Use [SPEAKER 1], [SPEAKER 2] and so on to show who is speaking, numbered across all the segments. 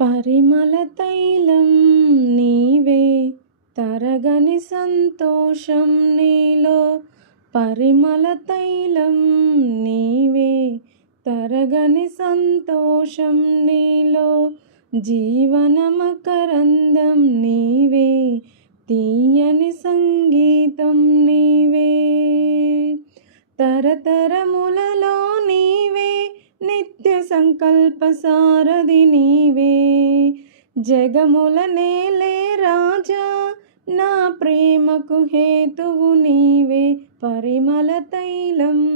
[SPEAKER 1] పరిమళ తైలం నీవే తరగని సంతోషం నీలో. పరిమళ తైలం నీవే తరగని సంతోషం నీలో. జీవనమకరందం నీవే తీయని సంగీతం నీవే. తరతరములలో నిత్య సంకల్ప సారథి నీవే. జగముల నేలే రాజా నా ప్రేమకు హేతువు నీవే. పరిమళ తైలం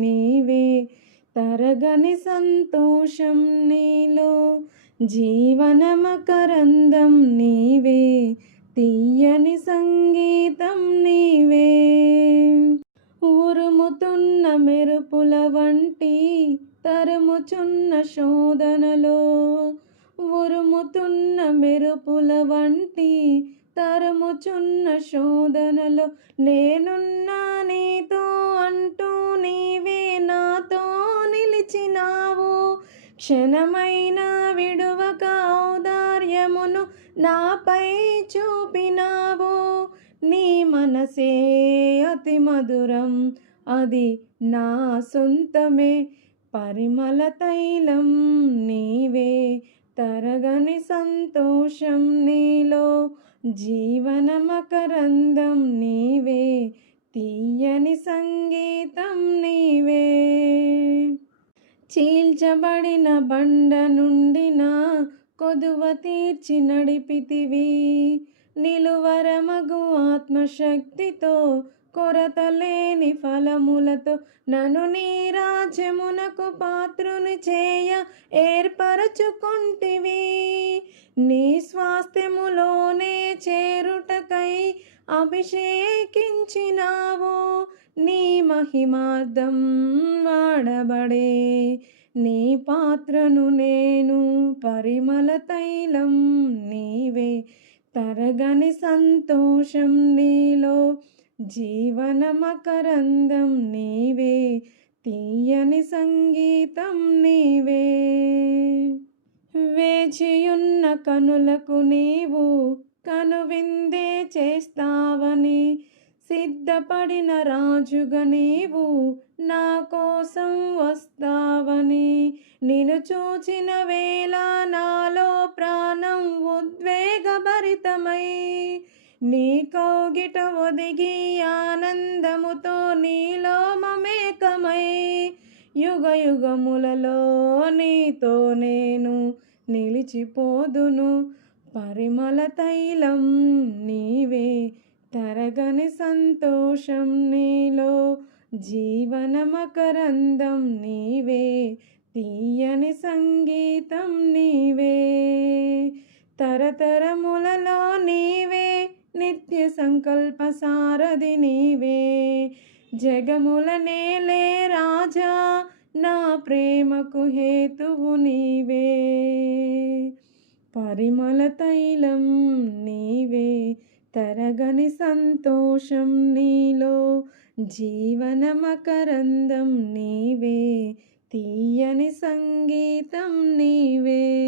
[SPEAKER 1] నీవే. తరగని సంతోషం నీలో జీవనమకరందం నీవే. తీయని సంగీతం తరుముతున్న మెరుపుల వంటి తరుముచున్న శోధనలో ఉరుముతున్న మెరుపుల వంటి తరుముచున్న శోధనలో నేనున్నా నీతో అంటూ నీవే నాతో నిలిచినావు. క్షణమైన విడువక ఔదార్యమును నాపై చూపినావు. నీ మనసే అతి మధురం అది నా సొంతమే. పరిమళ తైలం నీవే తరగని సంతోషం నీలో జీవనమకరందం నీవే తీయని సంగీతం నీవే. చీల్చబడిన బండ నుండి నా కొదువ తీర్చి నడిపితివి. నిలువరమగు ఆత్మశక్తితో కొరత లేని ఫలములతో నన్ను నీ రాజ్యమునకు పాత్రుని చేయ ఏర్పరచుకుంటివి. నీ స్వాస్థ్యములోనే చేరుటకై అభిషేకించినావు నీ మహిమార్థం వాడబడే. నీ పాత్రను నేను పరిమళ తైలం నీవే తరగని సంతోషం నీలో జీవనమకరందం నీవే తీయని సంగీతం నీవే. వేచియున్న కనులకు నీవు కనువిందే చేస్తావని సిద్ధపడిన రాజుగా నీవు నా కోసం వస్తావని నిన్ను చూచిన వేళ నాలో ప్రాణం ఉద్వేగభరితమై నీకో కౌగిట ఒదిగి ఆనందముతో నీలో మమేకమై యుగ యుగములలో నీతో నేను నిలిచిపోదును. పరిమళ తైలం నీవే తరగని సంతోషం నీలో జీవనమకరందం నీవే తీయని సంగీతం నీవే తరతరములలో నీవే నిత్య సంకల్ప సారథి నీవే. జగముల నేలే రాజా నా ప్రేమకు హేతువు నీవే. పరిమళ తైలం నీవే తరగని సంతోషం నీలో. జీవనమకరందం నీవే తీయని సంగీతం నీవే.